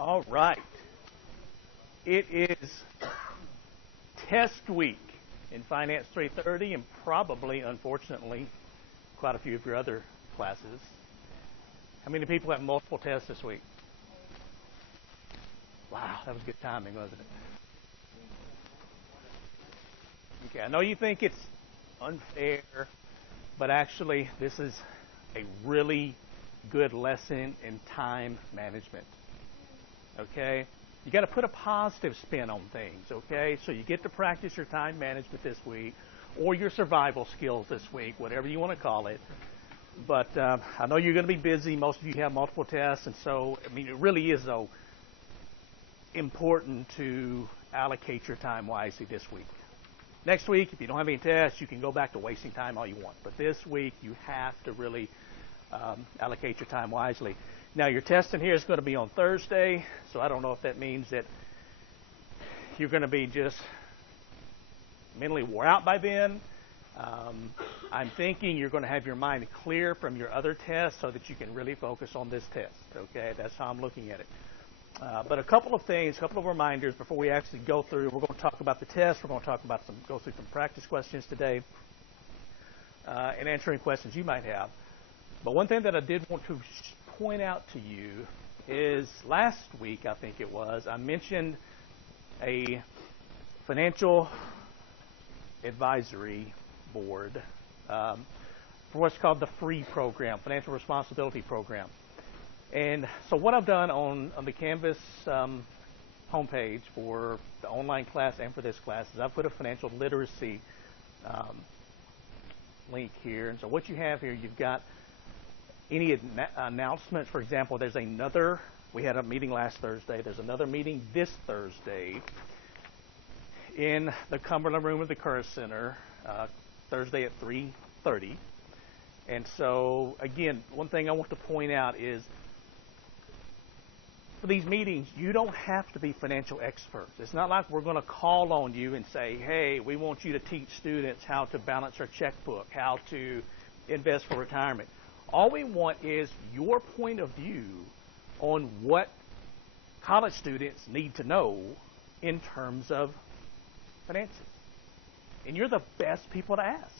All right. It is test week in Finance 330 and probably, unfortunately, quite a few of your other classes. How many people have multiple tests this week? Wow, that was good timing, wasn't it? Okay, I know you think it's unfair, but actually, this is a really good lesson in time management. Okay? You got to put a positive spin on things, okay? So you get to practice your time management this week or your survival skills this week, whatever you want to call it. But I know you're going to be busy. Most of you have multiple tests, and so, I mean, it really is, though, important to allocate your time wisely this week. Next week, if you don't have any tests, you can go back to wasting time all you want. But this week, you have to really allocate your time wisely. Now, your testing here is going to be on Thursday, so I don't know if that means that you're going to be just mentally wore out by then. I'm thinking you're going to have your mind clear from your other tests so that you can really focus on this test, okay? That's how I'm looking at it. But a couple of things, a couple of reminders before we actually go through. We're going to talk about the test. We're going to talk about go through some practice questions today and answering questions you might have. But one thing that I did want to point out to you is last week, I think it was, I mentioned a financial advisory board for what's called the FREE program, Financial Responsibility Program. And so what I've done on the Canvas homepage for the online class and for this class is I've put a financial literacy link here. And so what you have here, you've got any announcements. For example, we had a meeting last Thursday. There's another meeting this Thursday in the Cumberland room of the Curris Center, Thursday at 3:30. And so, again, one thing I want to point out is for these meetings, you don't have to be financial experts. It's not like we're going to call on you and say, hey, we want you to teach students how to balance their checkbook, how to invest for retirement. All we want is your point of view on what college students need to know in terms of finances. And you're the best people to ask.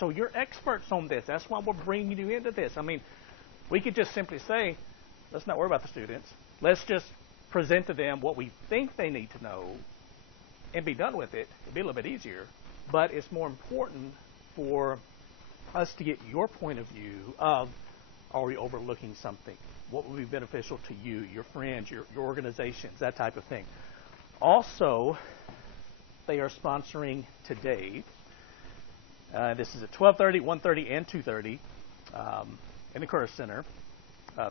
So you're experts on this. That's why we're bringing you into this. I mean, we could just simply say, let's not worry about the students. Let's just present to them what we think they need to know and be done with it. It'd be a little bit easier. But it's more important for us to get your point of view of, are we overlooking something? What would be beneficial to you, your friends, your organizations, that type of thing. Also, they are sponsoring today. This is at 12:30, 1:30, and 2:30 in the Curris Center,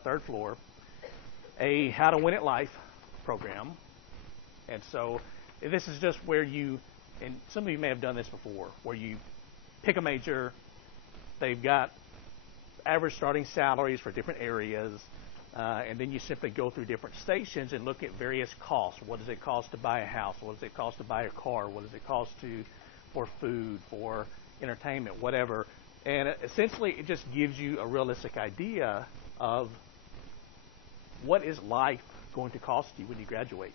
third floor, a How to Win at Life program. And so this is just where you, and some of you may have done this before, where you pick a major. They've got average starting salaries for different areas, and then you simply go through different stations and look at various costs. What does it cost to buy a house? What does it cost to buy a car? What does it cost for food, for entertainment, whatever? And essentially, it just gives you a realistic idea of what is life going to cost you when you graduate.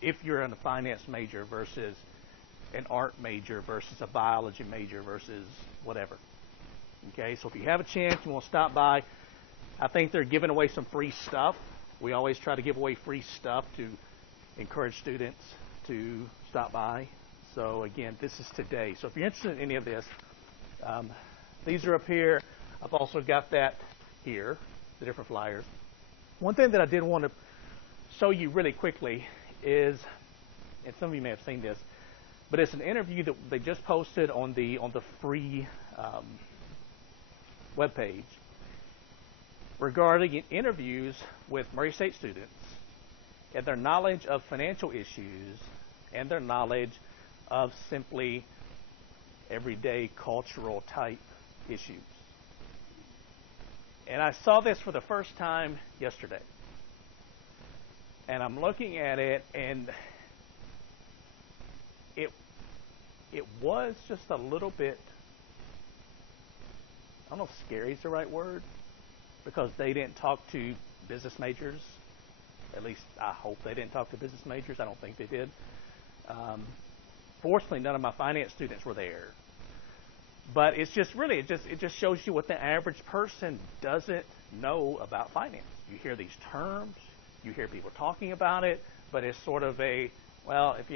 If you're in a finance major versus an art major versus a biology major versus whatever. Okay, so if you have a chance, you want to stop by. I think they're giving away some free stuff. We always try to give away free stuff to encourage students to stop by. So again, this is today. So if you're interested in any of this, these are up here. I've also got that here, the different flyers. One thing that I did want to show you really quickly is, and some of you may have seen this, but it's an interview that they just posted on the free webpage regarding interviews with Murray State students and their knowledge of financial issues and their knowledge of simply everyday cultural type issues. And I saw this for the first time yesterday. And I'm looking at it, and it was just a little bit, I don't know if scary is the right word, because they didn't talk to business majors. At least I hope they didn't talk to business majors. I don't think they did. Um, Fortunately, none of my finance students were there. But it's just really, it just shows you what the average person doesn't know about finance. You hear these terms, you hear people talking about it, but it's sort of a, well, if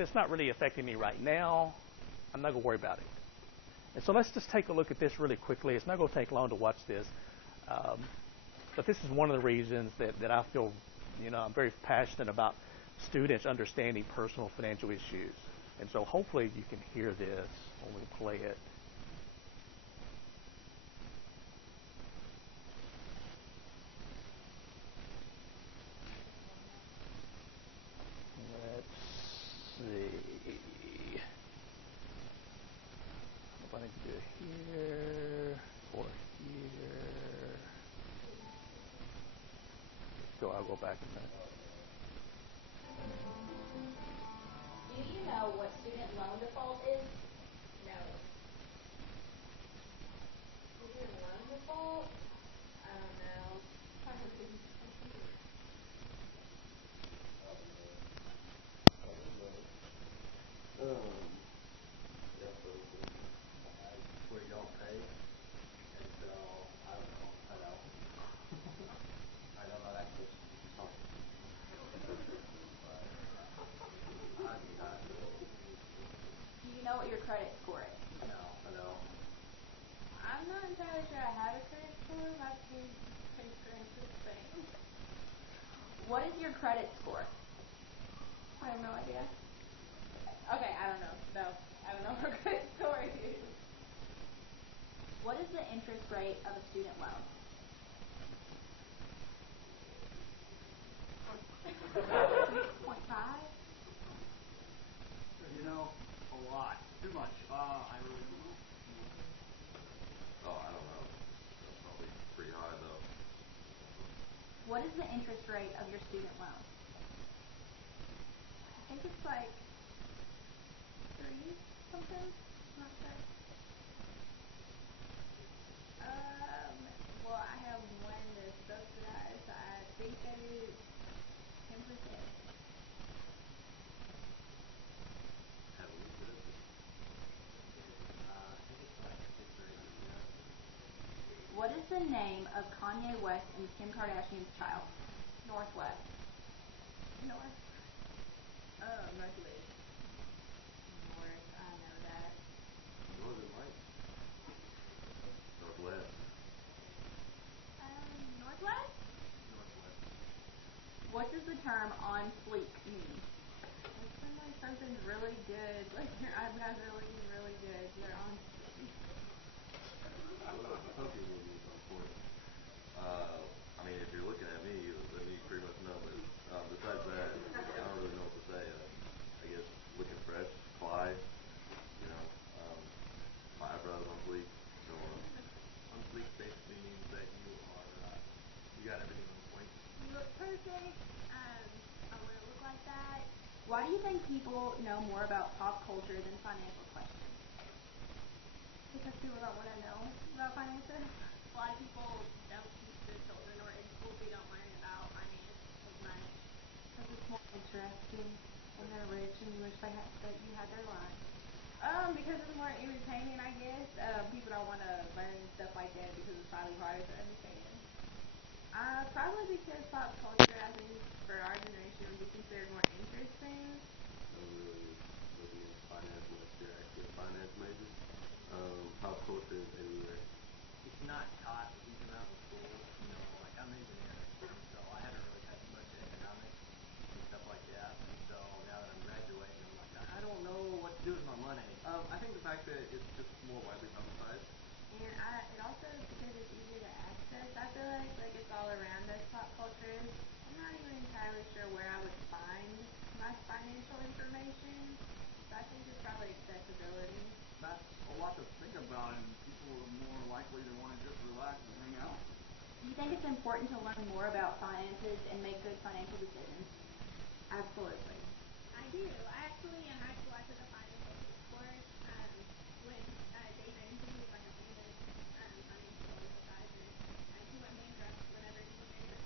it's not really affecting me right now, I'm not gonna worry about it. And so let's just take a look at this really quickly. It's not gonna take long to watch this, but this is one of the reasons that I feel, I'm very passionate about students understanding personal financial issues. And so hopefully you can hear this when we play it. Let's see. If I need to do it here or here. So I'll go back a minute. Do you know what student loan default is? No. Student loan default? I don't know. Where you don't pay until, I don't know, I know. I don't know that question. Do you know what your credit score is? No, I know. I'm not entirely sure I have a credit score. My parents is the same. What is your credit score? I have no idea. Okay, I don't know. No, I don't know what a credit score is. What is the interest rate of a student loan? 6.5? A lot. Too much. I really don't know. Oh, I don't know. That's probably pretty high though. What is the interest rate of your student loan? I think it's like 3 something. Not sure. Well, I have one that's subsidized. So I think that is 10%. Have we put it? I think it's like 6 or 8%. What is the name of Kanye West and Kim Kardashian's child? Northwest. North. Northwest. North. I know that. Northern Lights. Northwest. Northwest? Northwest. What does the term on fleek mean? It's when like something's really good, like your eyebrows are looking really good, they're on fleek. Puppy movies on point. I mean, if you're looking at me, then you pretty much know. But besides that, I don't really know what to say. I guess looking fresh, fly. My eyebrows on fleek. So On fleek basically means that you got everything on point. You look perfect, I want to look like that. Why do you think people know more about pop culture than financial questions? Because people don't want to know about finances. A lot of people don't teach their children, or in school we don't learn about finance as much. Because it's more interesting, and they're rich, and you wish that you had their lives. Because it's more entertaining, I guess. People don't want to learn stuff like that because it's probably harder to understand. Probably because pop culture, I think, for our generation would be considered more interesting. I'm really looking into finance unless you're actually a finance major. Pop culture is everywhere. It's not taught a huge amount in school. Like I'm engineering, so I haven't really touched much economics and stuff like that. And so now that I'm graduating, I'm like, I don't know what to do with my money. I think the fact that it's just more widely publicized. And it also is because it's easier to access. I feel like it's all around us, pop culture. I'm not even entirely sure where I would find my financial information. So I think it's probably accessibility. That's a lot to think about, and people are more likely to want to just relax and hang out. Do you think it's important to learn more about finances and make good financial decisions? Absolutely. I do. I actually, in high school, I took a financial course with Dave Ramsey, who's like a famous financial advisor. He went bankrupt whenever he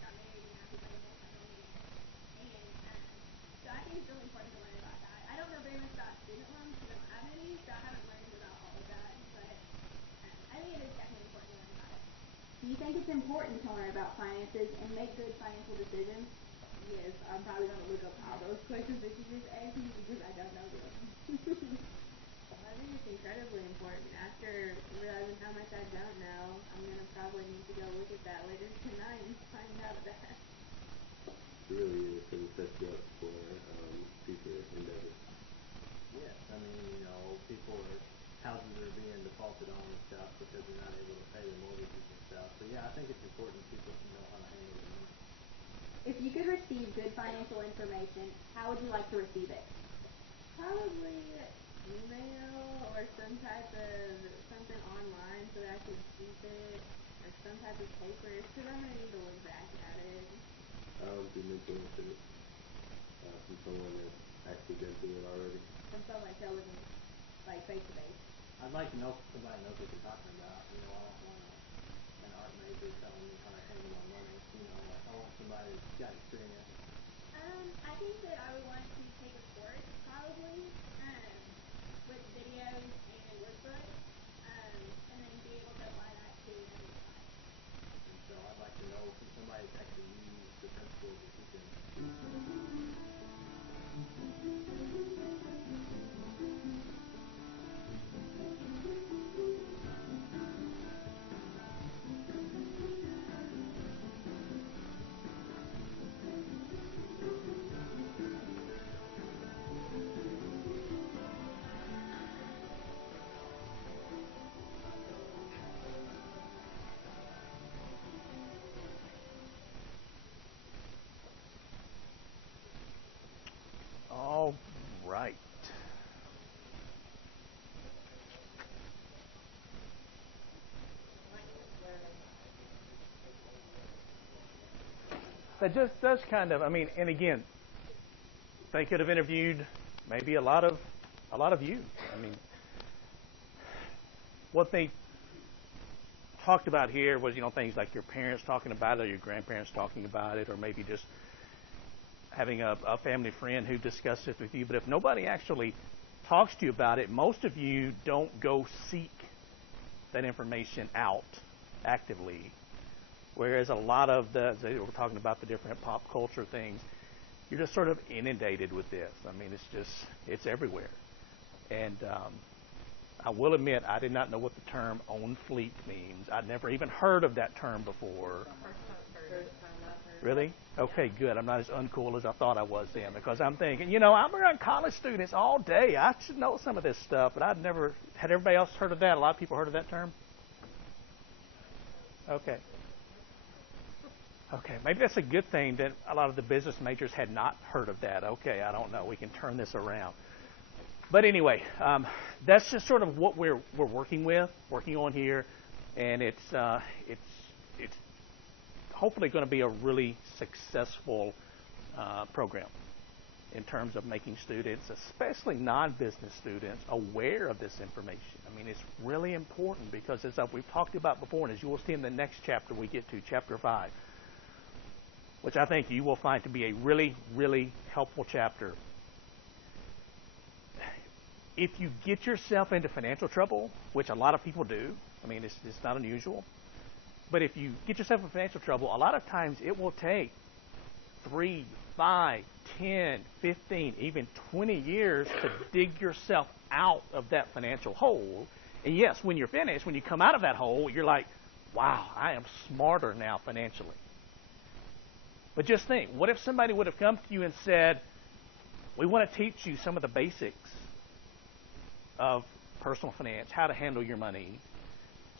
got married. He's like a multi-millionaire. student loans because I don't have any, so I haven't learned about all of that. But I think it is definitely important to learn about it. Do you think it's important to learn about finances and make good financial decisions? Yes, I'm probably going to look up all those questions that you just asked me because I don't know them. I think it's incredibly important. After realizing how much I don't know, I'm going to probably need to go look at that later tonight and find out that. It really is, and it sets you up for future endeavors. Yes, I mean, you know, houses are being defaulted on and stuff because they're not able to pay their mortgages and stuff. So yeah, I think it's important people to know how to handle their money. If you could receive good financial information, how would you like to receive it? Probably email or some type of something online so that I can keep it, or some type of papers because I'm going to need to look back at it. I would be mentored from someone that's actually been through it already. From someone telling me, like face to face. I'd like to know if somebody knows what they're talking about. You know, I don't want an art major telling me how to handle my money. You know, I want somebody that's got experience. I think that I would want to take a course probably with videos and workbooks, and then be able to apply that to every class. And so I'd like to know from somebody that's actually used the principles that you can. All right. That just does kind of, I mean, and again, they could have interviewed maybe a lot of you. I mean, what they talked about here was, things like your parents talking about it or your grandparents talking about it, or maybe just having a family friend who discussed it with you. But if nobody actually talks to you about it, most of you don't go seek that information out actively. Whereas a lot of they were talking about the different pop culture things, you're just sort of inundated with this. I mean, it's everywhere. And I will admit, I did not know what the term own fleet means. I'd never even heard of that term before. Really? Okay, good. I'm not as uncool as I thought I was then, because I'm thinking, I'm around college students all day. I should know some of this stuff, but I'd never. Had everybody else heard of that? A lot of people heard of that term? Okay. Okay, maybe that's a good thing that a lot of the business majors had not heard of that. Okay, I don't know. We can turn this around. But anyway, that's just sort of what we're working on here, and it's hopefully going to be a really successful program in terms of making students, especially non-business students, aware of this information. I mean, it's really important because, as we've talked about before, and as you will see in the next chapter we get to, chapter 5, which I think you will find to be a really, really helpful chapter. If you get yourself into financial trouble, which a lot of people do, I mean, it's not unusual, but if you get yourself in financial trouble, a lot of times it will take 3, 5, 10, 15, even 20 years to dig yourself out of that financial hole. And yes, when you're finished, when you come out of that hole, you're like, wow, I am smarter now financially. But just think, what if somebody would have come to you and said, we want to teach you some of the basics of personal finance, how to handle your money,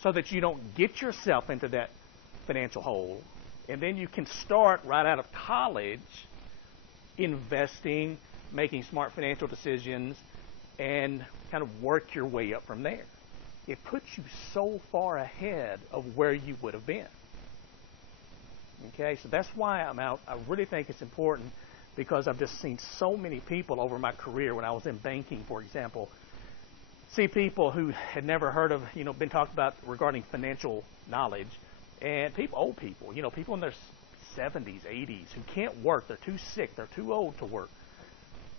so that you don't get yourself into that financial hole, and then you can start right out of college investing, making smart financial decisions, and kind of work your way up from there. It puts you so far ahead of where you would have been. Okay, so that's why I'm out. I really think it's important because I've just seen so many people over my career, when I was in banking, for example, see people who had never heard of, been talked about regarding financial knowledge, and old people, people in their 70s, 80s, who can't work. They're too sick. They're too old to work.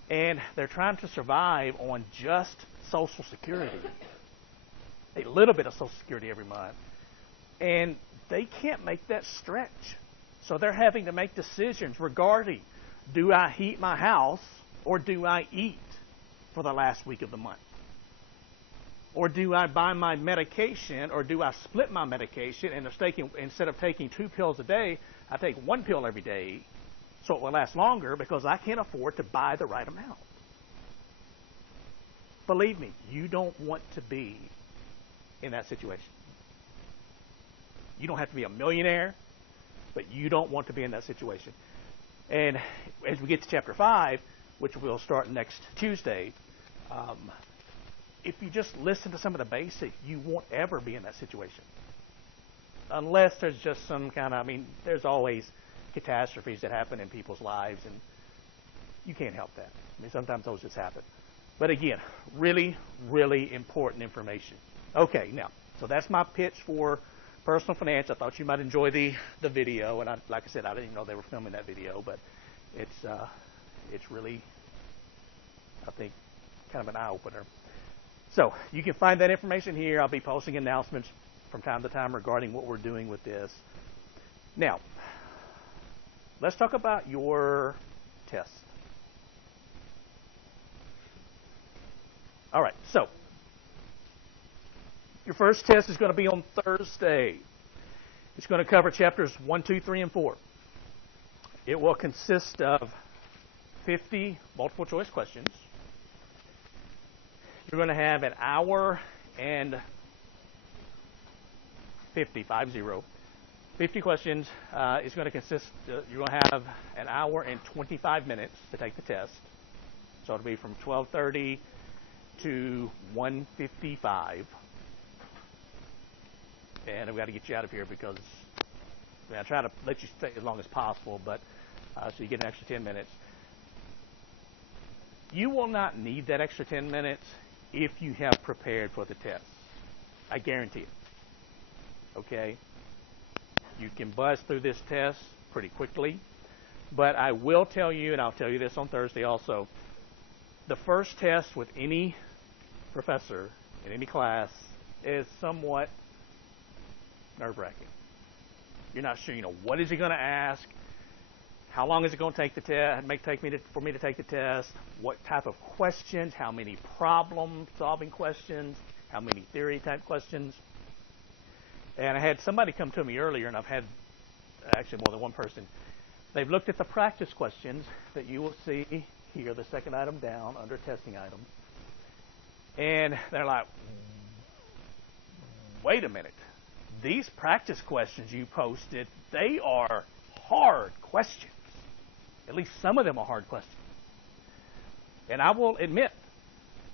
and they're trying to survive on just Social Security, a little bit of Social Security every month, and they can't make that stretch. So they're having to make decisions regarding, do I heat my house or do I eat for the last week of the month? Or do I buy my medication or do I split my medication and instead of taking 2 pills a day, I take 1 pill every day so it will last longer because I can't afford to buy the right amount. Believe me, you don't want to be in that situation. You don't have to be a millionaire, but you don't want to be in that situation. And as we get to chapter 5, which we'll start next Tuesday, if you just listen to some of the basics, you won't ever be in that situation. Unless there's just some kind of, there's always catastrophes that happen in people's lives, and you can't help that. Sometimes those just happen. But again, really, really important information. Okay, now, so that's my pitch for personal finance. I thought you might enjoy the video, and like I said, I didn't even know they were filming that video, but it's really, I think, kind of an eye-opener. So you can find that information here. I'll be posting announcements from time to time regarding what we're doing with this. Now, let's talk about your test. All right, so your first test is going to be on Thursday. It's going to cover chapters 1, 2, 3, and 4. It will consist of 50 multiple choice questions. You're going to have an hour and 50 questions. It's going to consist, you're going to have an hour and 25 minutes to take the test. So it'll be from 12:30 to 1:55. And I've got to get you out of here because I try to let you stay as long as possible, but so you get an extra 10 minutes. You will not need that extra 10 minutes if you have prepared for the test. I guarantee it. Okay? You can buzz through this test pretty quickly, but I will tell you, and I'll tell you this on Thursday also, the first test with any professor in any class is somewhat nerve-wracking. You're not sure, what is he going to ask? How long is it going to take for me to take the test? What type of questions? How many problem-solving questions? How many theory-type questions? And I had somebody come to me earlier, and I've had actually more than one person. They've looked at the practice questions that you will see here, the second item down under testing items. And they're like, wait a minute. These practice questions you posted, they are hard questions. At least some of them are hard questions. And I will admit,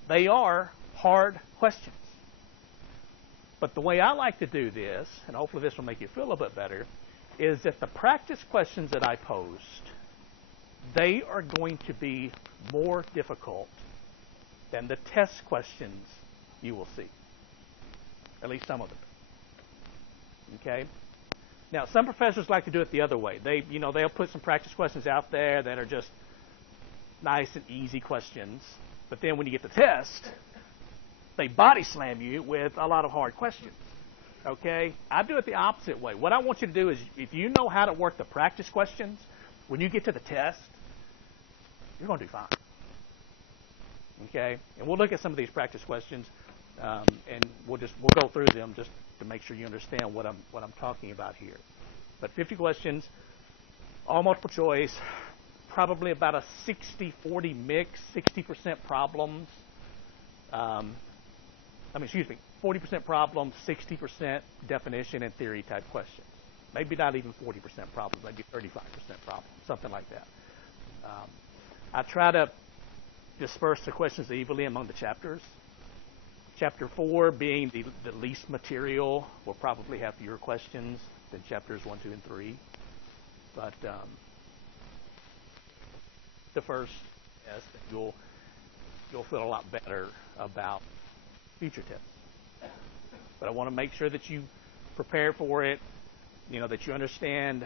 they are hard questions. But the way I like to do this, and hopefully this will make you feel a little bit better, is that the practice questions that I post, they are going to be more difficult than the test questions you will see. At least some of them. Okay? Now, some professors like to do it the other way. They'll put some practice questions out there that are just nice and easy questions. But then when you get the test, they body slam you with a lot of hard questions. Okay? I do it the opposite way. What I want you to do is, if you know how to work the practice questions, when you get to the test, you're going to do fine. Okay? And we'll look at some of these practice questions, and we'll go through them just to make sure you understand what I'm talking about here. But 50 questions, all multiple choice, probably about a 60-40 mix, 60% problems. 40% problems, 60% definition and theory type questions. Maybe not even 40% problems, maybe 35% problems, something like that. I try to disperse the questions evenly among the chapters. Chapter 4, being the least material, will probably have fewer questions than chapters 1, 2, and 3. But the first test, you'll feel a lot better about future tests. But I want to make sure that you prepare for it, that you understand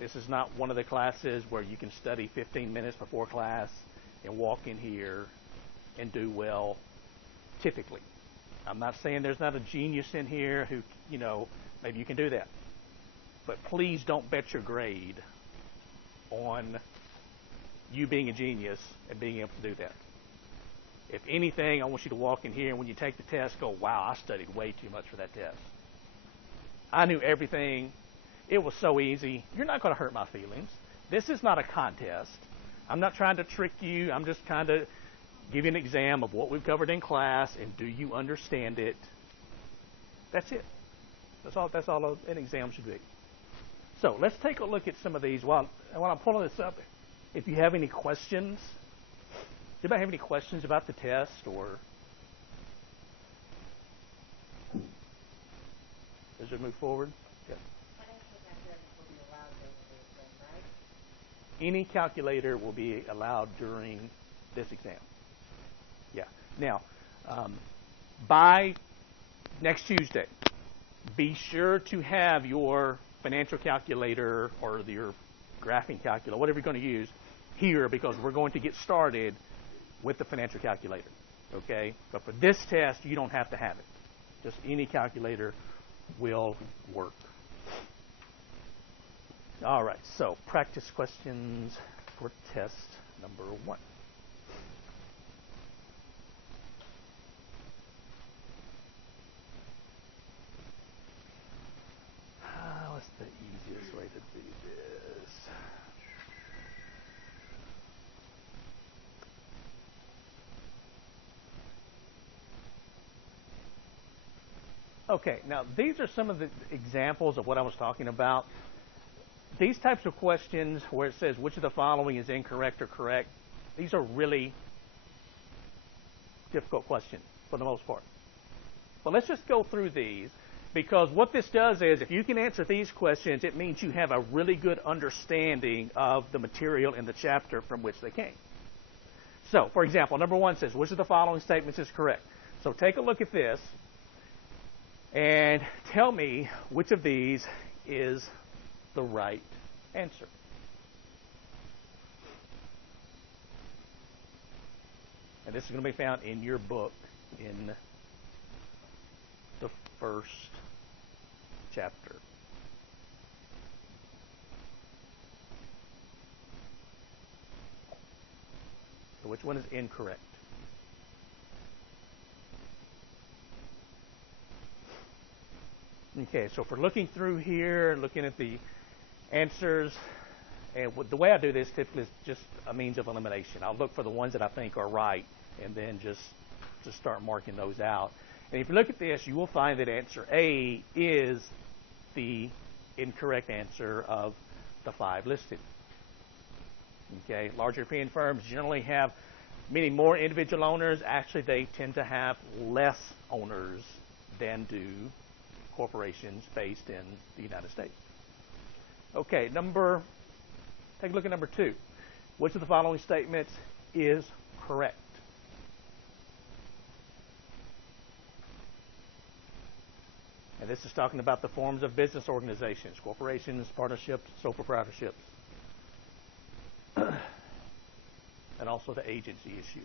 This is not one of the classes where you can study 15 minutes before class and walk in here and do well, typically. I'm not saying there's not a genius in here who, maybe you can do that. But please don't bet your grade on you being a genius and being able to do that. If anything, I want you to walk in here and when you take the test, go, wow, I studied way too much for that test. I knew everything. It was so easy. You're not going to hurt my feelings. This is not a contest. I'm not trying to trick you. I'm just trying to give you an exam of what we've covered in class and do you understand it. That's it. That's all an exam should be. So let's take a look at some of these. While I'm pulling this up, if you have any questions, anybody have any questions about the test or as we move forward? Yeah. Any calculator will be allowed during this exam. Yeah. Now, by next Tuesday, be sure to have your financial calculator or your graphing calculator, whatever you're going to use, here because we're going to get started with the financial calculator. Okay? But for this test, you don't have to have it. Just any calculator will work. All right, so practice questions for test number 1. What's the easiest way to do this? Okay, now these are some of the examples of what I was talking about. These types of questions where it says which of the following is incorrect or correct, these are really difficult questions for the most part. But let's just go through these because what this does is if you can answer these questions, it means you have a really good understanding of the material in the chapter from which they came. So, for example, number 1 says which of the following statements is correct. So take a look at this and tell me which of these is the right answer. And this is going to be found in your book in the first chapter. So which one is incorrect? Okay, so if we're looking through here, looking at the answers, and the way I do this typically is just a means of elimination. I'll look for the ones that I think are right, and then just start marking those out. And if you look at this, you will find that answer A is the incorrect answer of the 5 listed. Okay, large European firms generally have many more individual owners. Actually, they tend to have less owners than do corporations based in the United States. Okay, take a look at number 2. Which of the following statements is correct? And this is talking about the forms of business organizations, corporations, partnerships, sole proprietorships, and also the agency issue.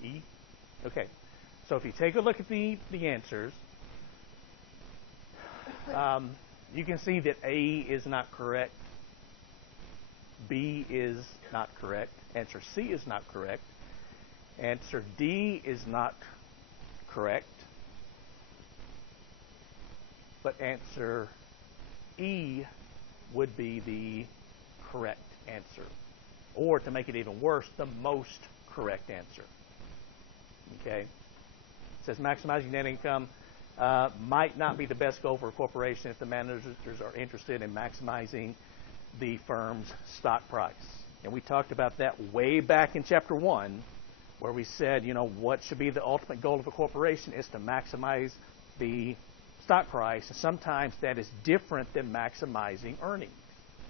E? Okay. So if you take a look at the answers, you can see that A is not correct. B is not correct. Answer C is not correct. Answer D is not correct. But answer E would be the correct answer. Or to make it even worse, the most correct answer. Okay? It says maximizing net income might not be the best goal for a corporation if the managers are interested in maximizing the firm's stock price. And we talked about that way back in Chapter 1, where we said, what should be the ultimate goal of a corporation is to maximize the stock price. And sometimes that is different than maximizing earnings.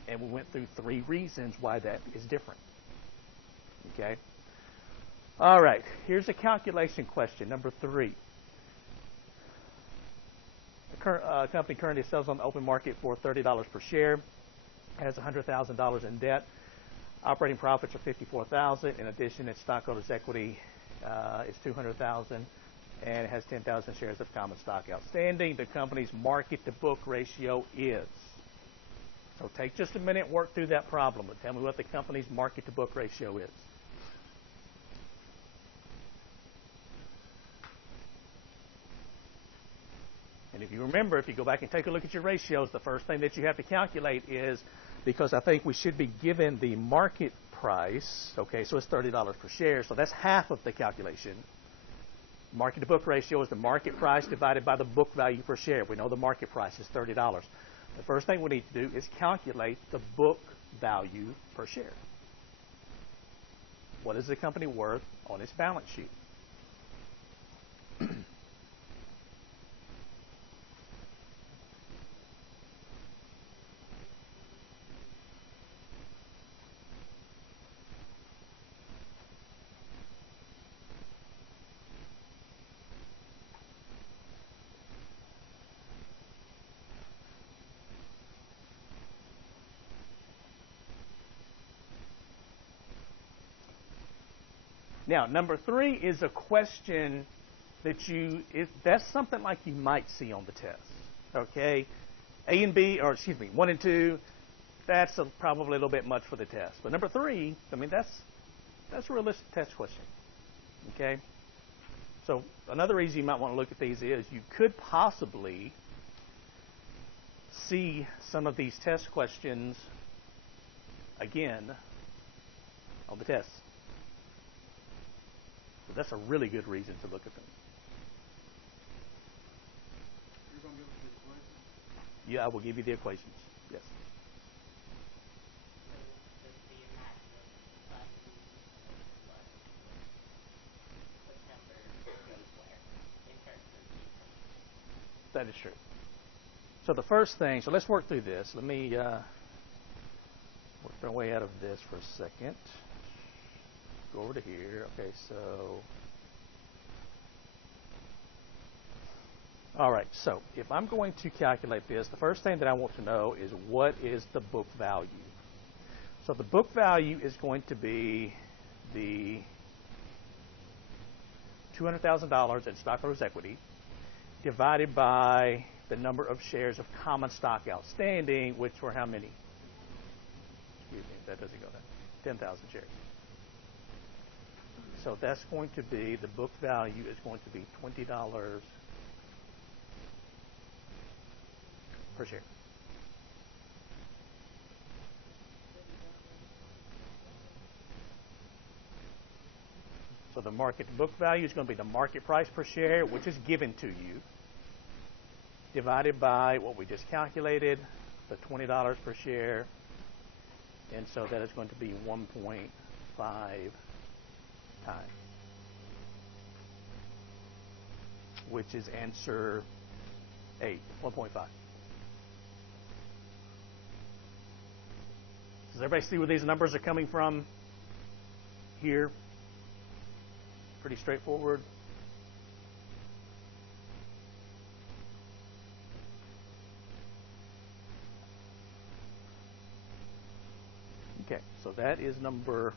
And we went through 3 reasons why that is different. Okay? All right, here's a calculation question, number 3. The company currently sells on the open market for $30 per share, has $100,000 in debt. Operating profits are $54,000. In addition, its stockholders' equity is $200,000, and it has 10,000 shares of common stock outstanding. The company's market-to-book ratio is. So take just a minute, work through that problem, and tell me what the company's market-to-book ratio is. And if you remember, if you go back and take a look at your ratios, the first thing that you have to calculate is, because I think we should be given the market price, okay, so it's $30 per share, so that's half of the calculation. Market to book ratio is the market price divided by the book value per share. We know the market price is $30. The first thing we need to do is calculate the book value per share. What is the company worth on its balance sheet? Now, number 3 is a question that that's something like you might see on the test. Okay? A and B, or excuse me, 1 and 2, that's probably a little bit much for the test. But number 3, I mean, that's a realistic test question. Okay? So another reason you might want to look at these is you could possibly see some of these test questions again on the test. So that's a really good reason to look at them. You're going to give us the equation? Yeah, I will give you the equations. Yes. That is true. So the first thing, so let's work through this. Let me work our way out of this for a second. Go over to here. Okay, so. All right, so if I'm going to calculate this, the first thing that I want to know is what is the book value? So the book value is going to be the $200,000 in stockholders' equity divided by the number of shares of common stock outstanding, which were how many? Excuse me, that doesn't go there. 10,000 shares. So that's going to be, the book value is going to be $20 per share. So the market book value is going to be the market price per share, which is given to you, divided by what we just calculated, the $20 per share. And so that is going to be 1.5 times, which is answer 8, 1.5. Does everybody see where these numbers are coming from here? Pretty straightforward. Okay, so that is number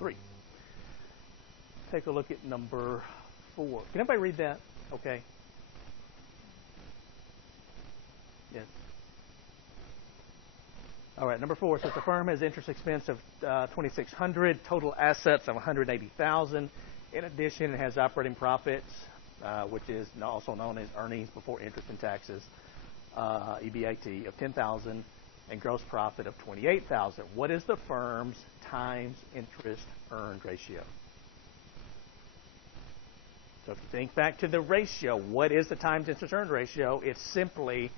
3. Take a look at number 4. Can everybody read that? Okay. Yes. All right, number 4 says the firm has interest expense of $2,600, total assets of $180,000. In addition, it has operating profits, which is also known as earnings before interest and taxes, EBIT, of $10,000, and gross profit of $28,000. What is the firm's times interest earned ratio? So if you think back to the ratio, what is the times interest earned ratio? It's simply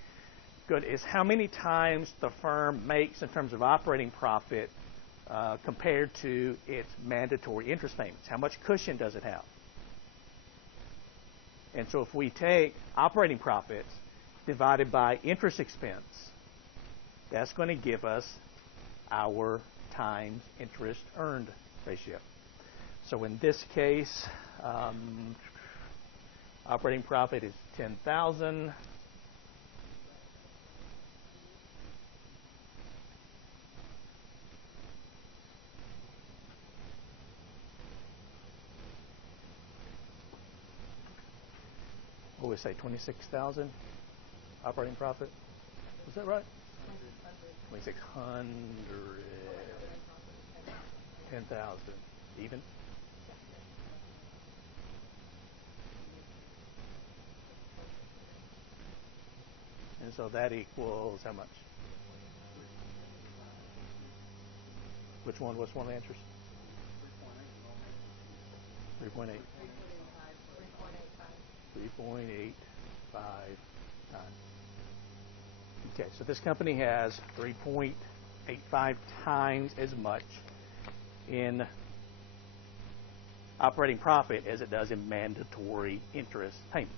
Good. Is how many times the firm makes in terms of operating profit compared to its mandatory interest payments. How much cushion does it have? And so if we take operating profits divided by interest expense, that's going to give us our times interest earned ratio. So in this case, operating profit is 10,000. What would we say, 26,000 operating profit? Is that right? 2,600. 10,000. Even? And so that equals how much? Which one? What's one of the answers? 3.8. 3.85 times. Okay, so this company has 3.85 times as much in operating profit as it does in mandatory interest payments.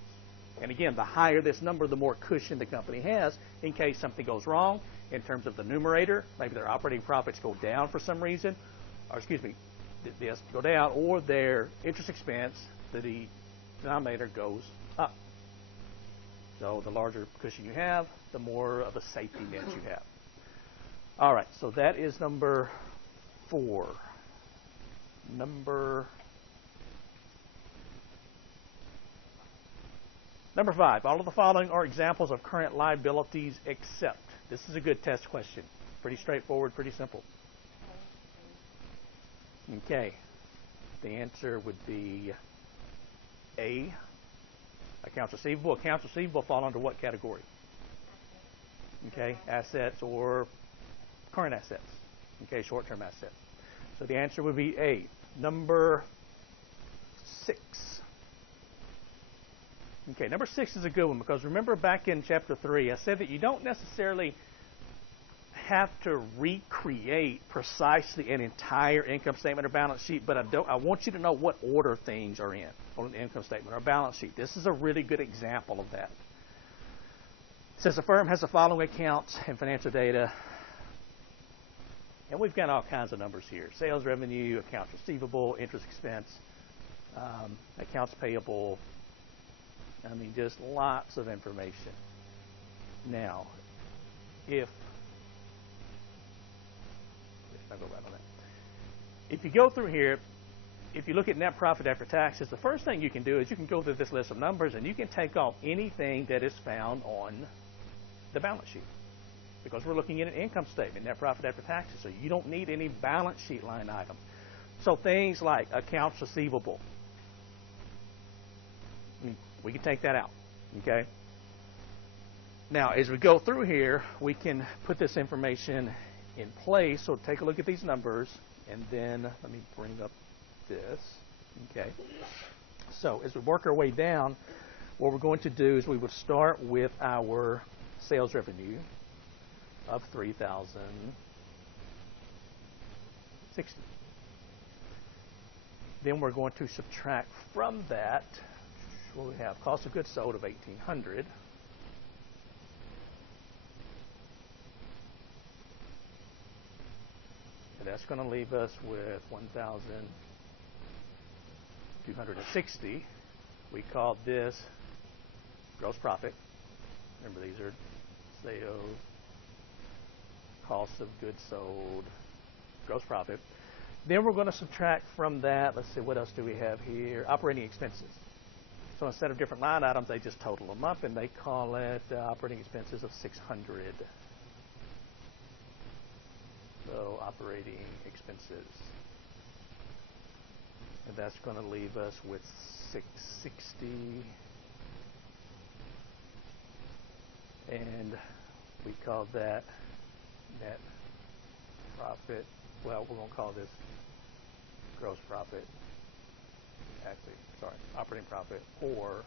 And again, the higher this number, the more cushion the company has in case something goes wrong in terms of the numerator. Maybe their operating profits go down for some reason, or yes, go down, or their interest expense, the denominator goes up. So the larger cushion you have, the more of a safety net you have. All right, so that is number 4. Number 5, all of the following are examples of current liabilities except. This is a good test question. Pretty straightforward, pretty simple. Okay, the answer would be A, accounts receivable. Accounts receivable fall under what category? Okay, assets or current assets. Okay, short-term assets. So the answer would be A. Number 6. Okay, number 6 is a good one because remember back in chapter 3, I said that you don't necessarily have to recreate precisely an entire income statement or balance sheet, but I want you to know what order things are in on an income statement or balance sheet. This is a really good example of that. It says the firm has the following accounts and financial data, and we've got all kinds of numbers here. Sales revenue, accounts receivable, interest expense, accounts payable. I mean, just lots of information. Now, I'll go right on that. If you go through here, if you look at net profit after taxes, the first thing you can do is you can go through this list of numbers and you can take off anything that is found on the balance sheet. Because we're looking at an income statement, net profit after taxes, so you don't need any balance sheet line item. So things like accounts receivable, we can take that out, okay? Now, as we go through here, we can put this information in place. So take a look at these numbers, and then let me bring up this, okay? So as we work our way down, what we're going to do is we would start with our sales revenue of $3,060. Then we're going to subtract from that what we have, cost of goods sold of $1,800. And that's going to leave us with $1,260. We call this gross profit. Remember, these are sales, cost of goods sold, gross profit. Then we're going to subtract from that, let's see, what else do we have here? Operating expenses. So instead of different line items, they just total them up, and they call it operating expenses of $600. So operating expenses. And that's going to leave us with $660. And we call that net profit. Well, we're going to call this gross profit. Actually, sorry, operating profit, or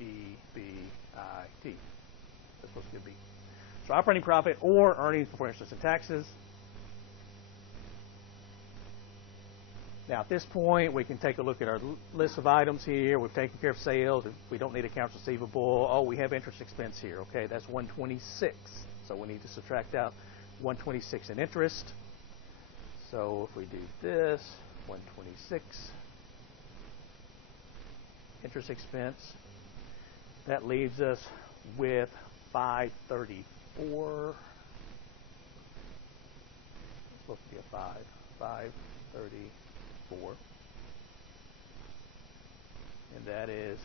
EBIT. That's supposed to be B. So operating profit or earnings before interest and taxes. Now at this point, we can take a look at our list of items here. We've taken care of sales. We don't need accounts receivable. Oh, we have interest expense here. Okay, that's 126. So we need to subtract out 126 in interest. So if we do this, 126 interest expense, that leaves us with 534. It's supposed to be a 534. And that is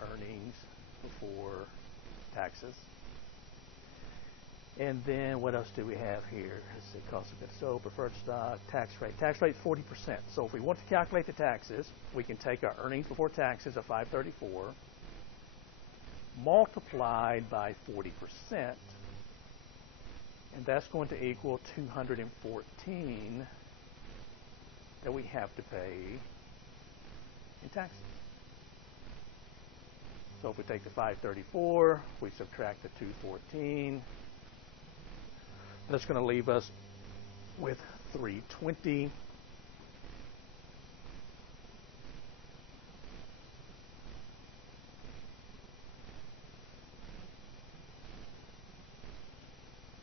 earnings before taxes. And then what else do we have here? Let's see, cost of goods sold, preferred stock, tax rate. Tax rate is 40%. So if we want to calculate the taxes, we can take our earnings before taxes of 534 multiplied by 40%, and that's going to equal 214 that we have to pay in taxes. So if we take the 534, we subtract the 214, that's going to leave us with 320.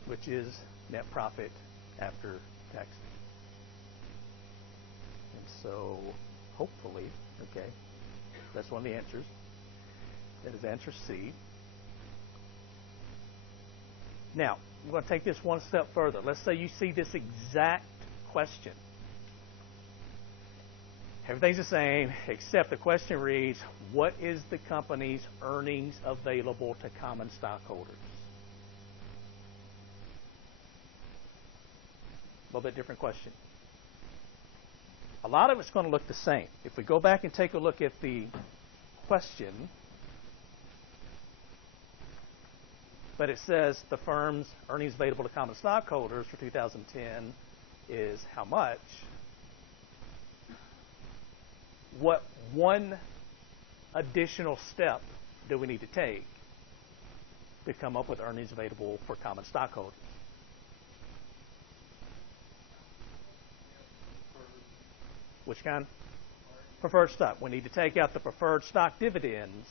Which is net profit after taxes. And so, hopefully, okay, that's one of the answers. That is answer C. Now, we're going to take this one step further. Let's say you see this exact question. Everything's the same, except the question reads, what is the company's earnings available to common stockholders? A little bit different question. A lot of it's going to look the same. If we go back and take a look at the question, but it says the firm's earnings available to common stockholders for 2010 is how much? What one additional step do we need to take to come up with earnings available for common stockholders? Which kind? Preferred stock. We need to take out the preferred stock dividends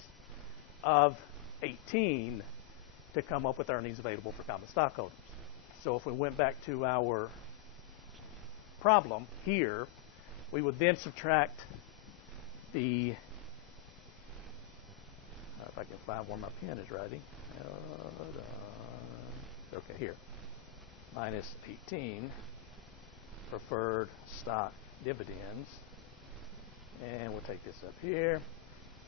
of 18 to come up with earnings available for common stockholders. So if we went back to our problem here, we would then subtract the, if I can find where my pen is writing, okay, here, minus 18 preferred stock dividends, and we'll take this up here,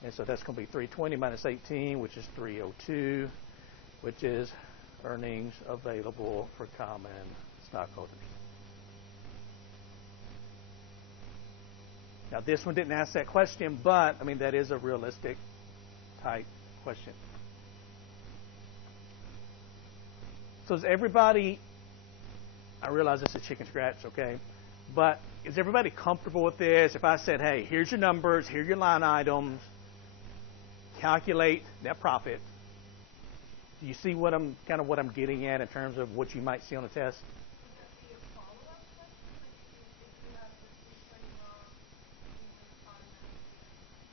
and so that's going to be 320 minus 18, which is 302, which is earnings available for common stockholders. Now this one didn't ask that question, but I mean that is a realistic type question. So is everybody, I realize this is chicken scratch, okay, but is everybody comfortable with this? If I said, hey, here's your numbers, here are your line items, calculate net profit. Do you see what I'm getting at in terms of what you might see on the test?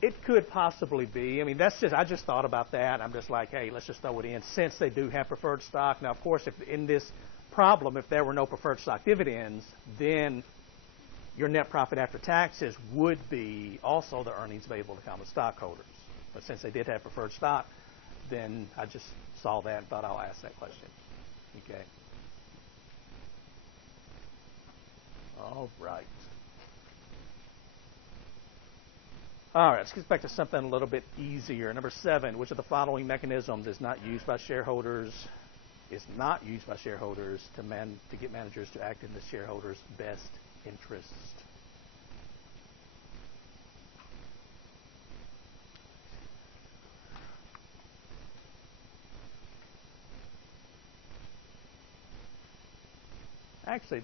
It could possibly be. I mean, I just thought about that. I'm just like, hey, let's just throw it in since they do have preferred stock. Now, of course, if in this problem, if there were no preferred stock dividends, then your net profit after taxes would be also the earnings available to common stockholders. But since they did have preferred stock, then I just saw that and thought I'll ask that question. Okay. All right. All right, let's get back to something a little bit easier. Number 7, which of the following mechanisms is not used by shareholders to get managers to act in the shareholders' best interest? Actually,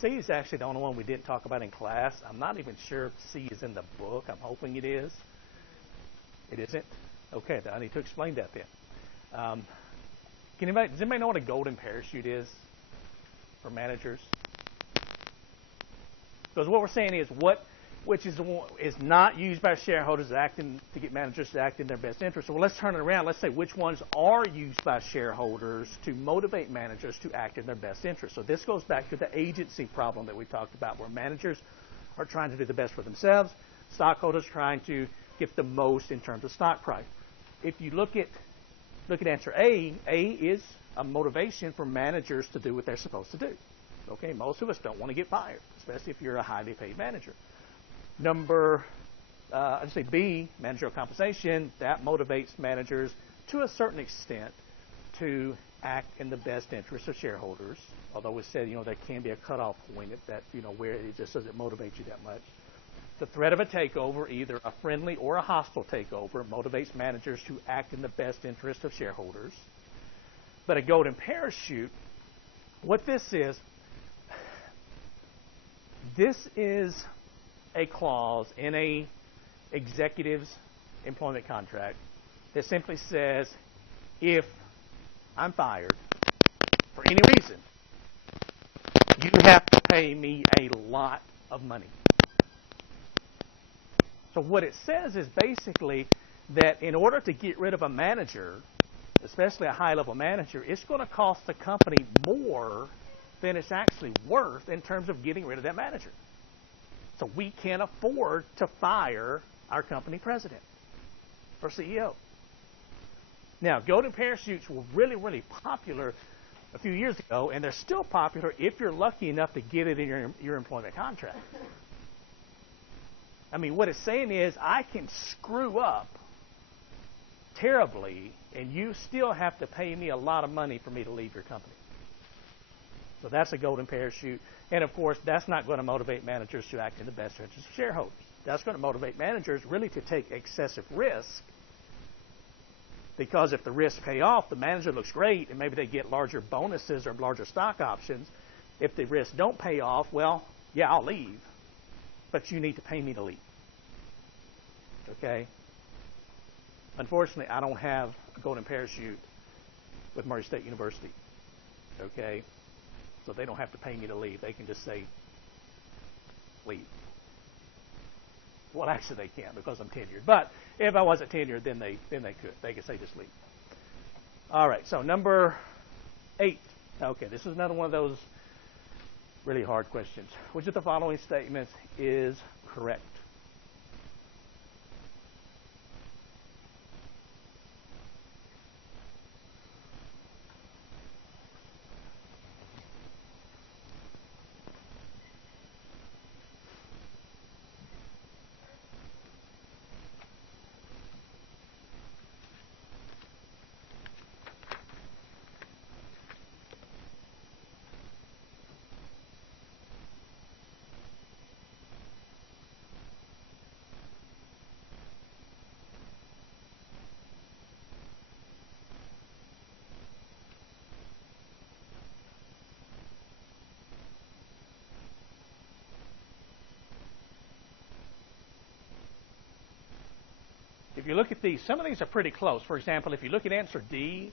C is actually the only one we didn't talk about in class. I'm not even sure if C is in the book. I'm hoping it is. It isn't? Okay, I need to explain that then. Does anybody know what a golden parachute is for managers? Because what we're saying is which is not used by shareholders to get managers to act in their best interest. So let's turn it around. Let's say which ones are used by shareholders to motivate managers to act in their best interest. So this goes back to the agency problem that we talked about, where managers are trying to do the best for themselves, stockholders trying to get the most in terms of stock price. If you look at answer A is a motivation for managers to do what they're supposed to do. Okay, most of us don't want to get fired, especially if you're a highly paid manager. I'd say B, managerial compensation, that motivates managers to a certain extent to act in the best interest of shareholders. Although we said, there can be a cutoff point at that, where it just doesn't motivate you that much. The threat of a takeover, either a friendly or a hostile takeover, motivates managers to act in the best interest of shareholders. But a golden parachute, what this is a clause in a executive's employment contract that simply says, if I'm fired for any reason, you have to pay me a lot of money. So what it says is basically that in order to get rid of a manager, especially a high-level manager, it's going to cost the company more than it's actually worth in terms of getting rid of that manager. So we can't afford to fire our company president or CEO. Now, golden parachutes were really, really popular a few years ago, and they're still popular if you're lucky enough to get it in your employment contract. I mean, what it's saying is I can screw up terribly, and you still have to pay me a lot of money for me to leave your company. So that's a golden parachute. And, of course, that's not going to motivate managers to act in the best interest of shareholders. That's going to motivate managers really to take excessive risk, because if the risks pay off, the manager looks great, and maybe they get larger bonuses or larger stock options. If the risks don't pay off, well, yeah, I'll leave, but you need to pay me to leave. Okay? Unfortunately, I don't have a golden parachute with Murray State University. Okay? So they don't have to pay me to leave. They can just say, leave. Well, actually, they can't because I'm tenured. But if I wasn't tenured, then they could. They could say, just leave. All right, so number 8. Okay, this is another one of those really hard questions. Which of the following statements is correct? If you look at these, some of these are pretty close. For example, if you look at answer D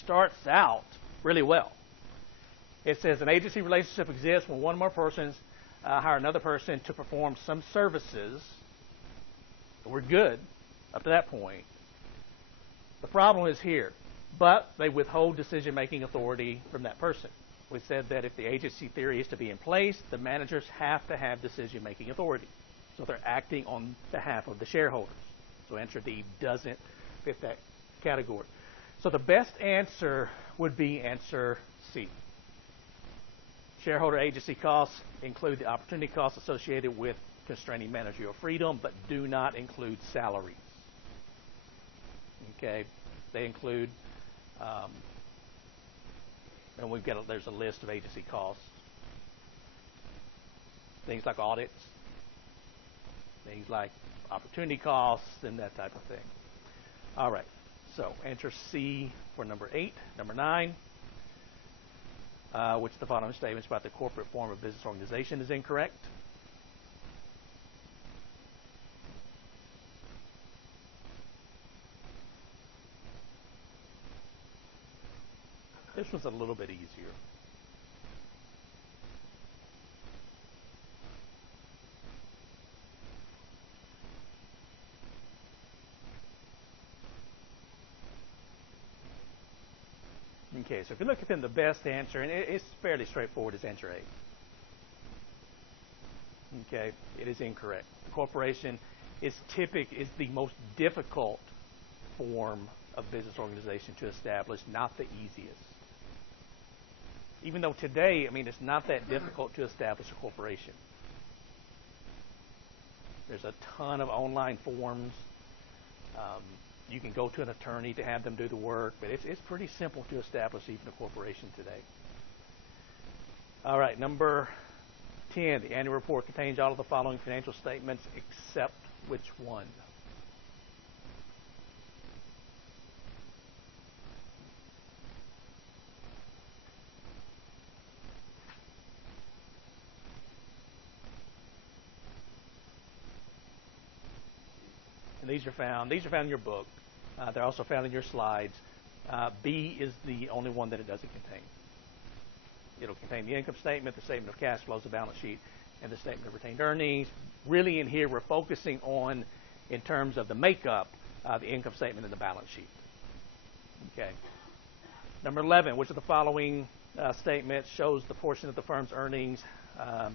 starts out really well. It says an agency relationship exists when one or more persons hire another person to perform some services. We're good up to that point. The problem is here. But they withhold decision-making authority from that person. We said that if the agency theory is to be in place, the managers have to have decision-making authority. So they're acting on behalf of the shareholders. So answer D doesn't fit that category. So the best answer would be answer C. Shareholder agency costs include the opportunity costs associated with constraining managerial freedom, but do not include salaries. Okay, they include, and there's a list of agency costs. Things like audits, things like opportunity costs, and that type of thing. All right, so answer C for number 8. Number 9, which of the following statements about the corporate form of business organization is incorrect? This one's a little bit easier. Okay, so if you look at them, the best answer, and it's fairly straightforward, is answer A. Okay, it is incorrect. The corporation is the most difficult form of business organization to establish, not the easiest. Even though today, I mean, it's not that difficult to establish a corporation. There's a ton of online forms. You can go to an attorney to have them do the work, but it's pretty simple to establish even a corporation today. All right, number 10, the annual report contains all of the following financial statements except which one? And these are found in your book. They're also found in your slides. B is the only one that it doesn't contain. It'll contain the income statement, the statement of cash flows, the balance sheet, and the statement of retained earnings. Really in here, we're focusing on, in terms of the makeup, the income statement and the balance sheet. Okay. Number 11, which of the following statements shows the portion of the firm's earnings that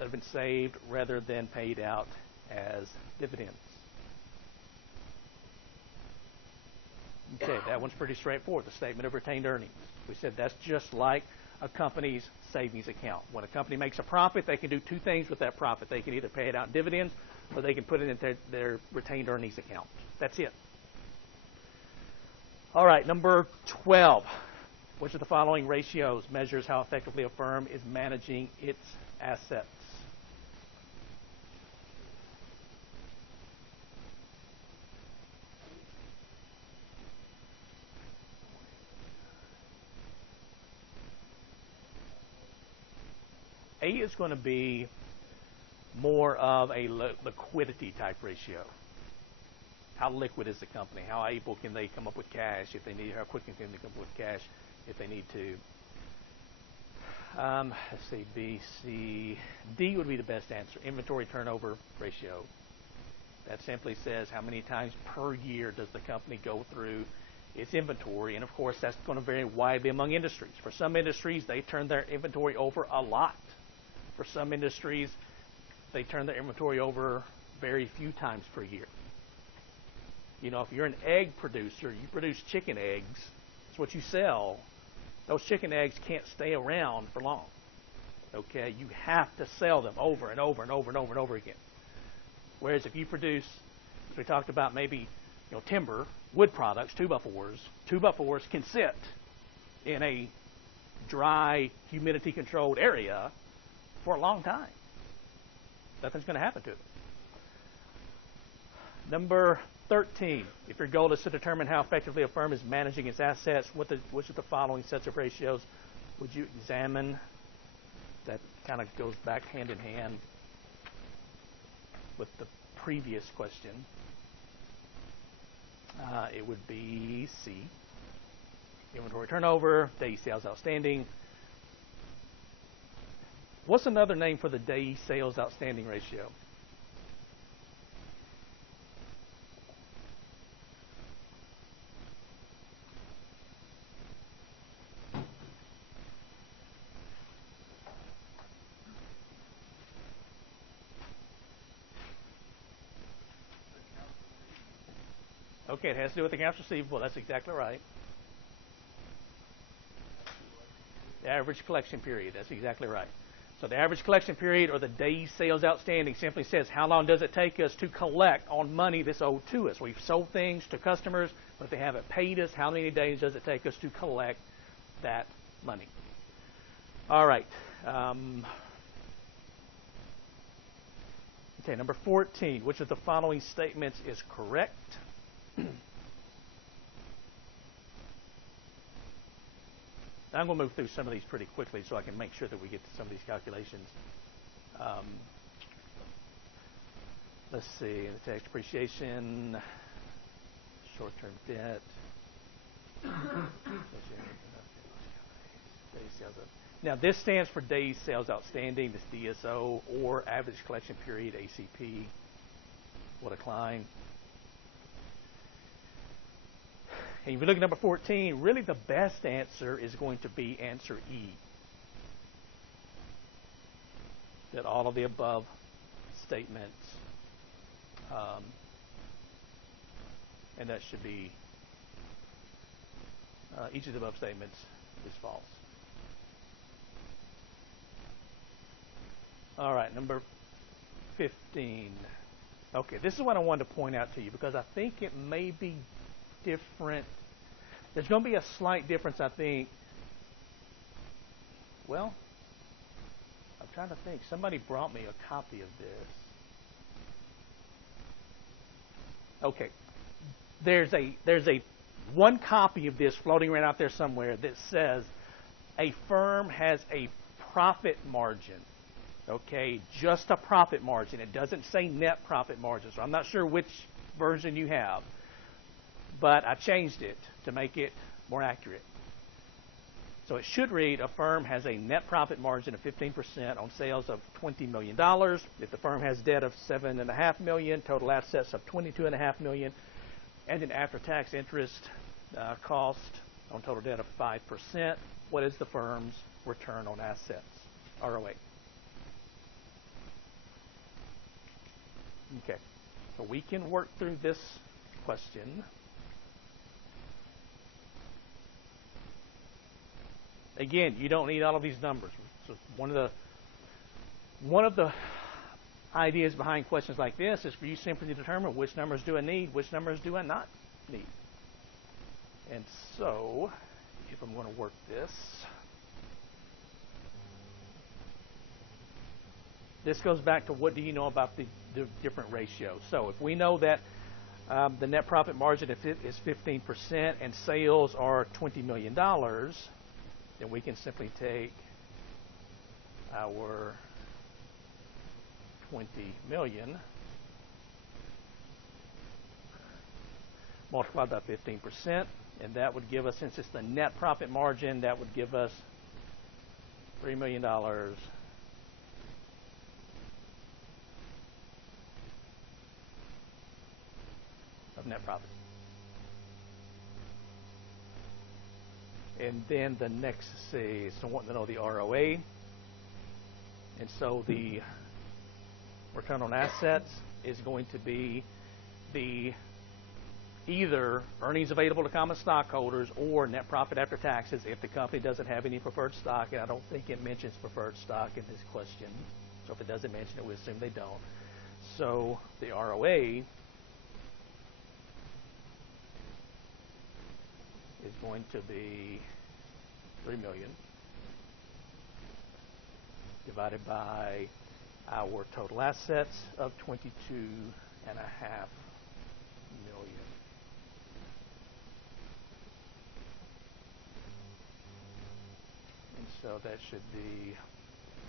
have been saved rather than paid out as dividends? Okay, that one's pretty straightforward, the statement of retained earnings. We said that's just like a company's savings account. When a company makes a profit, they can do two things with that profit. They can either pay it out in dividends or they can put it into their retained earnings account. That's it. All right, number 12. Which of the following ratios measures how effectively a firm is managing its assets? A is going to be more of a liquidity type ratio. How liquid is the company? How able can they come up with cash if they need? How quickly can they come up with cash if they need to? Let's see, B, C, D would be the best answer. Inventory turnover ratio. That simply says how many times per year does the company go through its inventory, and of course that's going to vary widely among industries. For some industries, they turn their inventory over a lot. For some industries, they turn their inventory over very few times per year. You know, if you're an egg producer, you produce chicken eggs, it's what you sell. Those chicken eggs can't stay around for long. Okay, you have to sell them over and over and over and over and over again. Whereas if you produce, as we talked about, maybe timber, wood products, 2x4s can sit in a dry, humidity-controlled area for a long time. Nothing's going to happen to it. Number 13, if your goal is to determine how effectively a firm is managing its assets, which of the following sets of ratios would you examine? That kind of goes back hand in hand with the previous question. It would be C, inventory turnover, days sales outstanding. What's another name for the days sales outstanding ratio? Okay, it has to do with accounts receivable. That's exactly right. The average collection period. That's exactly right. So the average collection period, or the days sales outstanding, simply says how long does it take us to collect on money that's owed to us. We've sold things to customers, but they haven't paid us. How many days does it take us to collect that money? All right. Okay, number 14. Which of the following statements is correct? I'm going to move through some of these pretty quickly so I can make sure that we get to some of these calculations. Let's see, the tax depreciation, short-term debt. Days sales out. Now, this stands for days sales outstanding. This DSO or average collection period, ACP, will decline. And if you look at number 14, really the best answer is going to be answer E. That all of the above statements, and that should be, each of the above statements is false. All right, number 15. Okay, this is what I wanted to point out to you because I think it may be different. There's going to be a slight difference, I think. Well, I'm trying to think. Somebody brought me a copy of this. Okay. There's a one copy of this floating around out there somewhere that says a firm has a profit margin. Okay, just a profit margin. It doesn't say net profit margin, so I'm not sure which version you have. But I changed it to make it more accurate. So it should read, a firm has a net profit margin of 15% on sales of $20 million. If the firm has debt of $7.5 million, total assets of $22.5 million, and an after-tax interest cost on total debt of 5%, what is the firm's return on assets, ROA? Okay, so we can work through this question. Again, you don't need all of these numbers. So one of the ideas behind questions like this is for you simply to determine which numbers do I need, which numbers do I not need. And so, if I'm going to work this goes back to what do you know about the different ratios. So if we know that the net profit margin is 15% and sales are $20 million, then we can simply take our 20 million multiplied by 15%, and that would give us, since it's the net profit margin, that would give us $3 million of net profit. And then the next, say, so I want to know the ROA. And so the return on assets is going to be the either earnings available to common stockholders or net profit after taxes if the company doesn't have any preferred stock. And I don't think it mentions preferred stock in this question. So if it doesn't mention it, we assume they don't. So the ROA is going to be 3 million divided by our total assets of 22.5 million. And so that should be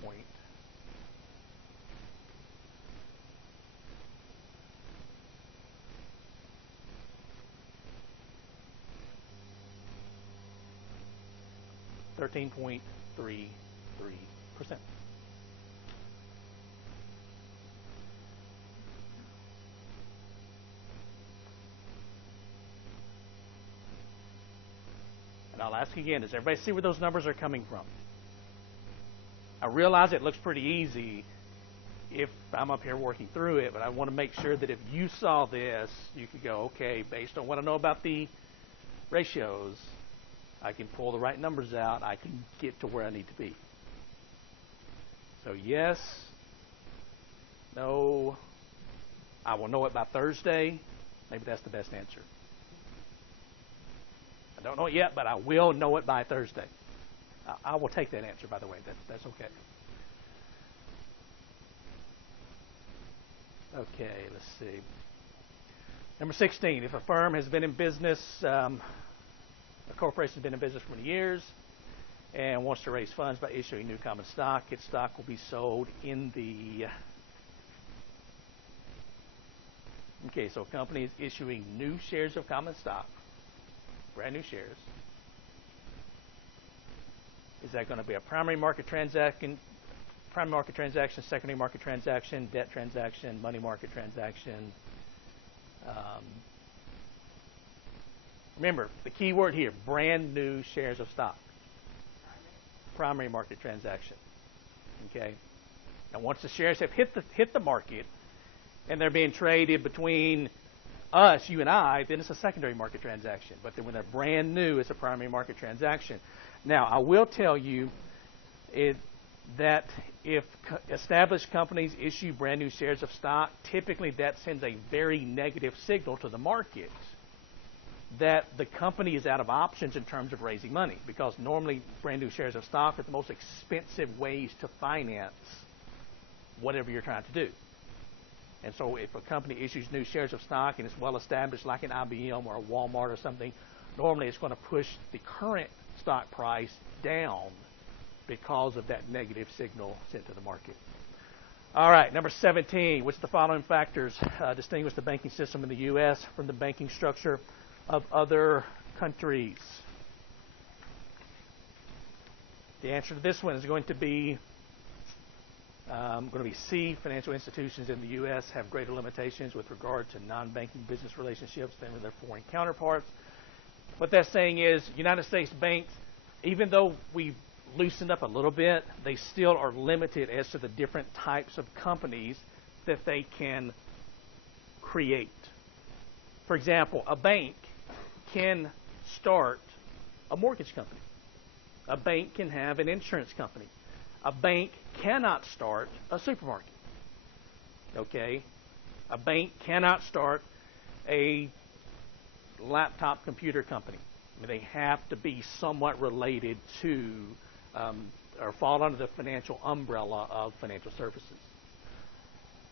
0.13. And I'll ask again, does everybody see where those numbers are coming from? I realize it looks pretty easy if I'm up here working through it, but I want to make sure that if you saw this, you could go, okay, based on what I know about the ratios, I can pull the right numbers out. I can get to where I need to be. So yes, no, I will know it by Thursday. Maybe that's the best answer. I don't know it yet, but I will know it by Thursday. I will take that answer, by the way. That's okay. Okay, let's see. Number 16, if a firm has been in business, a corporation has been in business for many years and wants to raise funds by issuing new common stock, its stock will be sold in the... Okay, so a company is issuing new shares of common stock for brand new shares. Is that going to be a primary market transaction, secondary market transaction, debt transaction, money market transaction? Remember, the key word here, brand new shares of stock. Primary market transaction. Okay? Now, once the shares have hit the market and they're being traded between us, you and I, then it's a secondary market transaction. But then when they're brand new, it's a primary market transaction. Now, I will tell you that if established companies issue brand new shares of stock, typically that sends a very negative signal to the market that the company is out of options in terms of raising money, because normally brand new shares of stock are the most expensive ways to finance whatever you're trying to do. And so if a company issues new shares of stock and it's well established like an IBM or a Walmart or something, normally it's going to push the current stock price down because of that negative signal sent to the market. All right, number 17, which of the following factors distinguish the banking system in the U.S. from the banking structure of other countries? The answer to this one is going to be C. Financial institutions in the U.S. have greater limitations with regard to non-banking business relationships than with their foreign counterparts. What that's saying is United States banks, even though we've loosened up a little bit, they still are limited as to the different types of companies that they can create. For example, a bank can start a mortgage company. A bank can have an insurance company. A bank cannot start a supermarket. Okay? A bank cannot start a laptop computer company. I mean, they have to be somewhat related to or fall under the financial umbrella of financial services.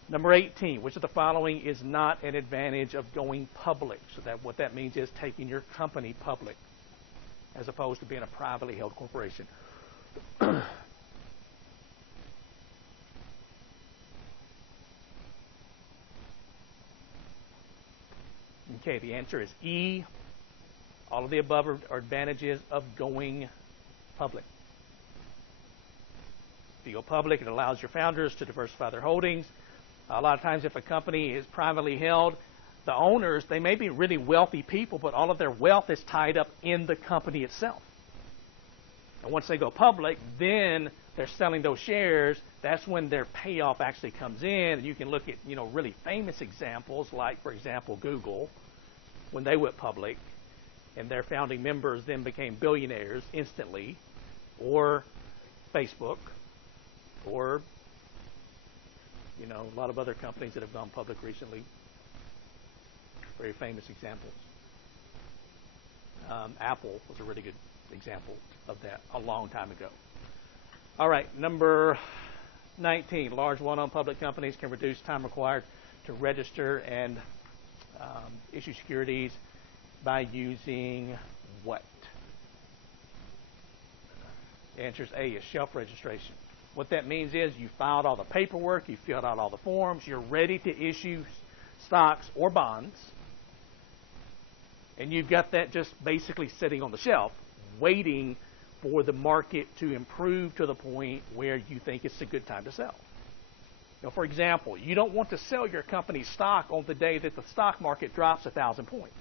Number 18, which of the following is not an advantage of going public? So that what that means is taking your company public as opposed to being a privately held corporation. Okay, the answer is E. All of the above are advantages of going public. If you go public, it allows your founders to diversify their holdings. A lot of times if a company is privately held, the owners, they may be really wealthy people, but all of their wealth is tied up in the company itself. And once they go public, then they're selling those shares. That's when their payoff actually comes in. And you can look at, really famous examples like, for example, Google, when they went public and their founding members then became billionaires instantly, or Facebook, or a lot of other companies that have gone public recently. Very famous examples. Apple was a really good example of that a long time ago. All right, number 19. Large well-known public companies can reduce time required to register and issue securities by using what? The answer is A, is shelf registration. What that means is you filed all the paperwork, you filled out all the forms, you're ready to issue stocks or bonds, and you've got that just basically sitting on the shelf, waiting for the market to improve to the point where you think it's a good time to sell. For example, you don't want to sell your company's stock on the day that the stock market drops 1,000 points.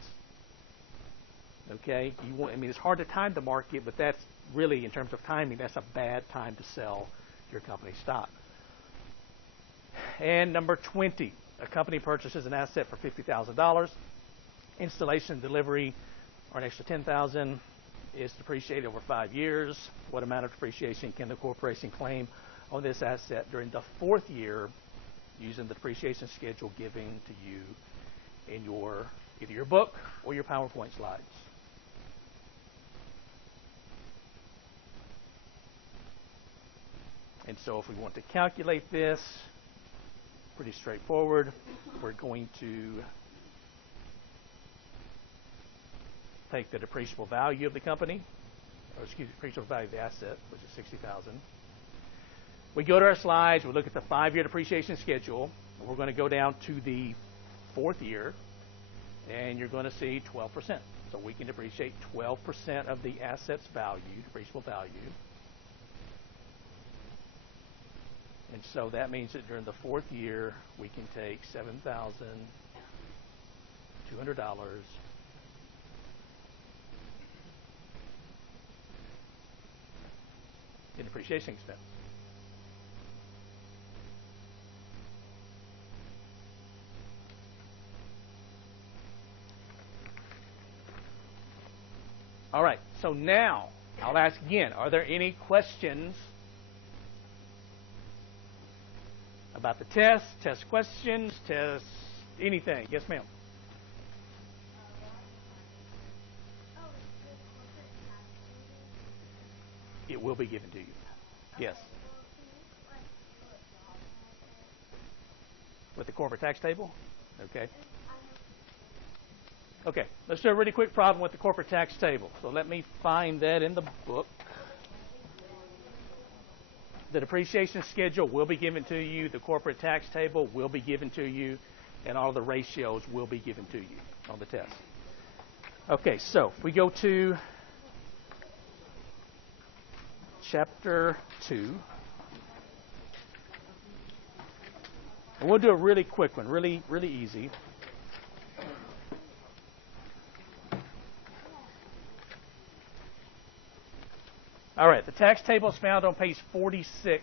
Okay? It's hard to time the market, but that's really, in terms of timing, that's a bad time to sell your company's stock. And number 20, a company purchases an asset for $50,000. Installation and delivery are an extra $10,000. Is depreciated over 5 years. What amount of depreciation can the corporation claim on this asset during the 4th year using the depreciation schedule given to you in either your book or your PowerPoint slides? And so if we want to calculate this, pretty straightforward. We're going to take the depreciable value of the company, depreciable value of the asset, which is $60,000. We go to our slides, we look at the 5-year depreciation schedule, and we're going to go down to the 4th year, and you're going to see 12%. So we can depreciate 12% of the asset's value, depreciable value. And so that means that during the fourth year, we can take $7,200 in depreciation expense. All right, so now I'll ask again, are there any questions about the test questions, test anything? Yes, ma'am. It will be given to you. Yes. With the corporate tax table? Okay. Okay, let's do a really quick problem with the corporate tax table. So let me find that in the book. The depreciation schedule will be given to you. The corporate tax table will be given to you. And all the ratios will be given to you on the test. Okay, so if we go to Chapter 2. And we'll do a really quick one, really easy. All right, the tax table is found on page 46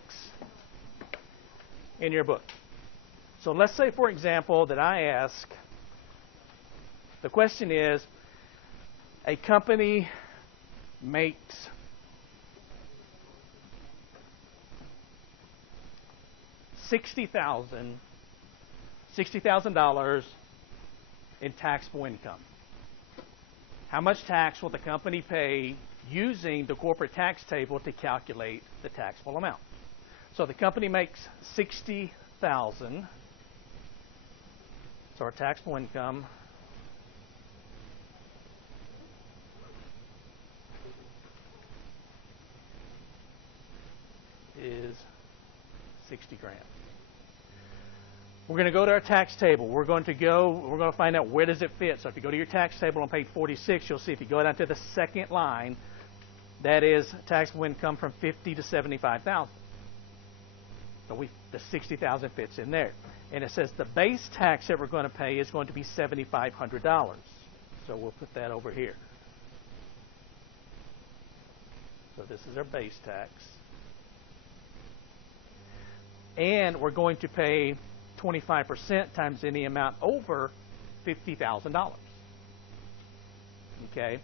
in your book. So let's say, for example, that I ask, the question is, a company makes $60,000 in taxable income. How much tax will the company pay using the corporate tax table to calculate the taxable amount? So the company makes $60,000. So our taxable income is 60 grand. We're going to go to our tax table. We're going to find out where does it fit. So if you go to your tax table on page 46, you'll see if you go down to the second line, that is taxable income from 50 to 75,000. So the 60,000 fits in there. And it says the base tax that we're going to pay is going to be $7,500. So we'll put that over here. So this is our base tax. And we're going to pay 25% times any amount over $50,000. Okay?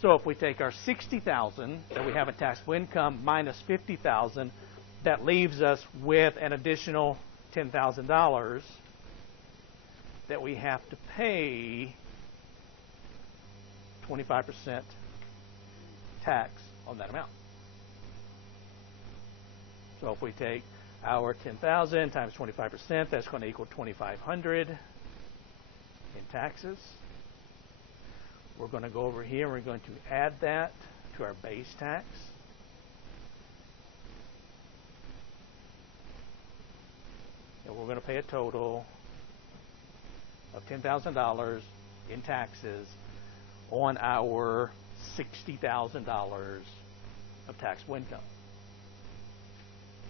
So if we take our $60,000 that we have in taxable income minus $50,000, that leaves us with an additional $10,000 that we have to pay 25% tax on that amount. So if we take our 10,000 times 25%, that's going to equal 2,500 in taxes. We're going to go over here and we're going to add that to our base tax. And we're going to pay a total of $10,000 in taxes on our $60,000 of taxable income.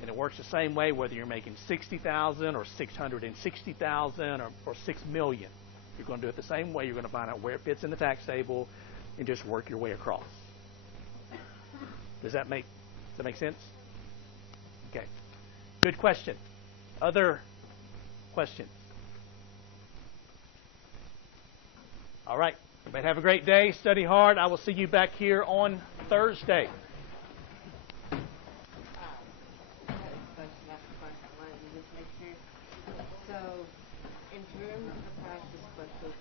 And it works the same way whether you're making $60,000 or $660,000 or $6 million. You're going to do it the same way. You're going to find out where it fits in the tax table and just work your way across. Does that make sense? Okay. Good question. Other questions? All right. Everybody have a great day. Study hard. I will see you back here on Thursday. So, in terms of practice questions